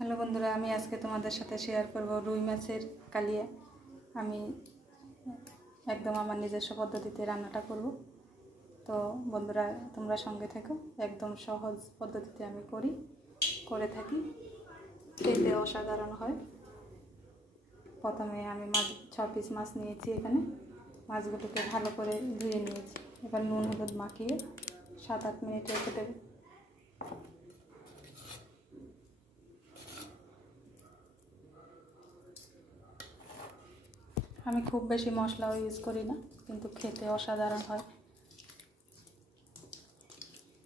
Hello বন্ধুরা, আমি আজকে তোমাদের সাথে শেয়ার করব রুই মাছের কালিয়া। আমি একদম আমার নিজস্ব পদ্ধতিতে রান্নাটা করব। তো বন্ধুরা, তোমরা সঙ্গে থেকো। একদম সহজ পদ্ধতিতে আমি করে থাকি, খেতে অসাধারণ হয়। প্রথমে আমি 6 পিস মাছ নিয়েছি। এখানে মাছগুলোকে ভালো করে ধুয়ে নিয়েছি। এবার নুন হলুদ মাখিয়ে 7-8 মিনিট রেখে দেবো। আমি খুব বেশি মশলাও ইউজ করি না, কিন্তু খেতে অসাধারণ হয়।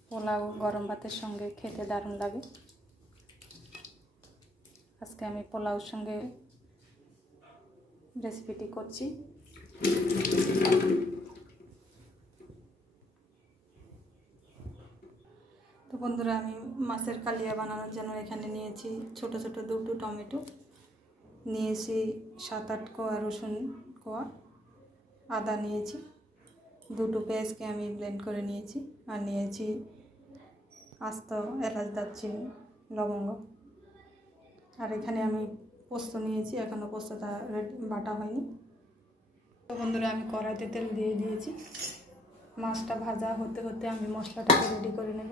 পোলাও গরম ভাতের সঙ্গে খেতে দারুণ লাগে। আজকে আমি পোলাওর সঙ্গে রেসিপিটি করছি। তো বন্ধুরা, আমি মাছের কালিয়া বানানোর জন্য এখানে নিয়েছি ছোট ছোট 2টো টমেটো, নিয়েছি 7-8 কোয়া রসুন কোয়া, আদা নিয়েছি, 2টো পেঁয়াজকে আমি ব্লেন্ড করে নিয়েছি, আর নিয়েছি আস্ত এলাচ, দারচিনি, লবঙ্গ। আর এখানে আমি পোস্ত নিয়েছি, এখনও পোস্তটা বাটা হয়নি। তো বন্ধুরা, আমি কড়াইতে তেল দিয়ে দিয়েছি। মাছটা ভাজা হতে হতে আমি মশলাটাকে রেডি করে নেব।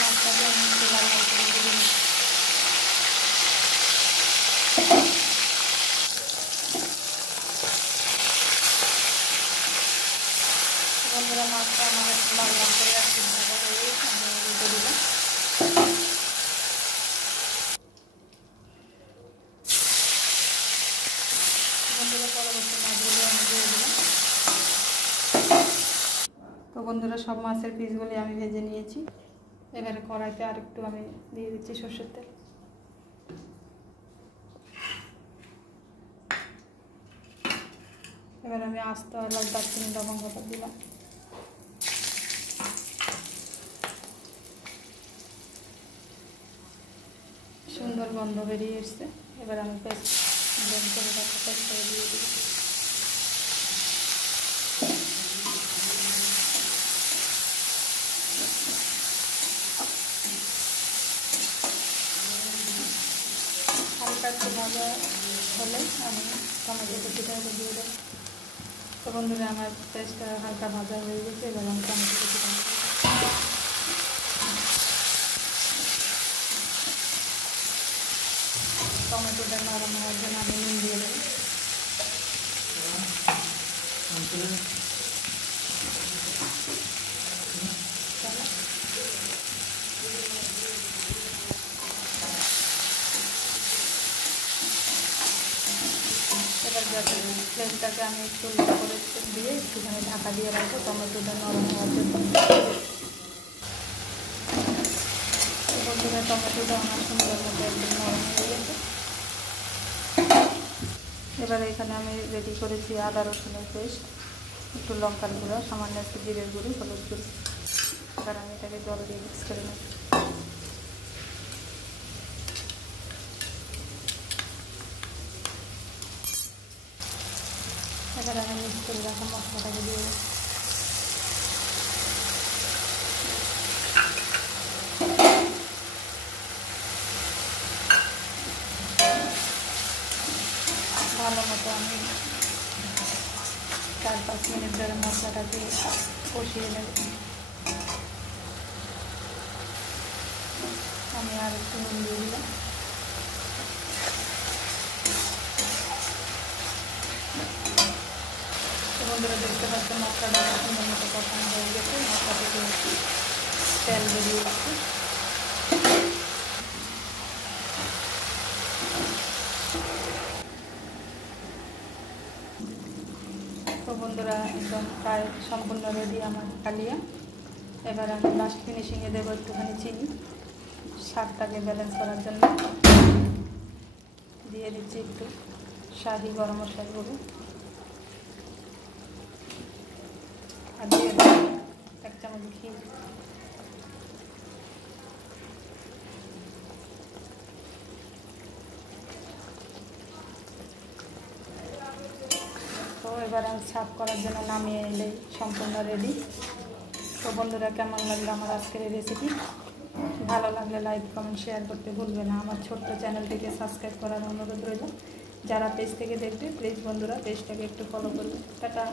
মাছটাকে আমি লাল লাল করে ভেজে নেব। বন্ধুরা, মাছটা আমার লাল লাল করে একটু ভাজা হয়ে আমি উল্টে দিলাম। বন্ধুরা, পরবর্তী মাছগুলি আমি দিয়ে দিলাম। তো বন্ধুরা, সব মাছের পিসগুলি আমি ভেজে নিয়েছি। এবারে কড়াইতে আরেকটু আমি দিয়ে দিচ্ছি সরষের তেল। এবার আমি আস্ত এলাচ, দারচিনি, লবঙ্গটা দিলাম। সুন্দর গন্ধ বেরিয়ে এসছে। এবার আমি পেস্ট ব্লেন্ড করে রাখা পেস্টটা দিয়ে দিই। হালকা একটু ভাজা হলে আমি টমেটো কুচিটা দিয়ে দেবো। তো বন্ধুরা, আমার পেস্টটা হালকা ভাজা হয়ে গেছে। এবার আমি টমেটো কুচিটা টমেটোটা নরম হওয়ার জন্য আমি নুন দিয়ে দেবো। এবার গ্যাসের ফ্লেমটাকে আমি একটু লো করে দিয়ে একটুখানি ঢাকা দিয়ে রাখবো টমেটোটা নরম হওয়ার জন্য। বন্ধুরা, টমেটোটা আমার সুন্দর মতো একদম নরম হয়ে গেছে। এবার এখানে আমি রেডি করেছি আদা রসুনের পেস্ট, একটু লঙ্কার গুঁড়ো, সামান্য একটু জিরের গুঁড়ো, হলুদ গুঁড়ো। এবার আমি এটাকে জল দিয়ে মিক্স করে নেব। এবার আমি মিক্স করে রাখা মশলাটাকে দিয়ে দেবো। ভালো মতো আমি 4-5 মিনিট ধরে মশলাটাকে কষিয়ে নেব। আমি আর একটু নুন দিয়ে দিলাম। বন্ধুরা, দেখতে পাচ্ছেন মশলাটা সুন্দর মতো কষানো হয়ে গেছে। মশলা থেকে তেল বেরিয়ে গেছে। তো বন্ধুরা, একদম প্রায় সম্পূর্ণ রেডি আমার কালিয়া। এবার আমি লাস্ট ফিনিশিংয়ে দেবো একটুখানি চিনি, স্বাদটাকে ব্যালেন্স করার জন্য দিয়ে দিচ্ছি একটু শাহি গরম মশলার গুঁড়ো, আর দিয়ে দেবো 1 চামচ ঘি। তো এবার আমি সার্ভ করার জন্য নামিয়ে এলেই সম্পূর্ণ রেডি। তো বন্ধুরা, কেমন লাগলো আমার আজকের এই রেসিপি? ভালো লাগলে লাইক কমেন্ট শেয়ার করতে ভুলবে না। আমার ছোট্ট চ্যানেলটিকে সাবস্ক্রাইব করার অনুরোধ রইল। যারা পেজ থেকে দেখবে প্লিজ বন্ধুরা পেজটাকে একটু ফলো করবে। টাটা।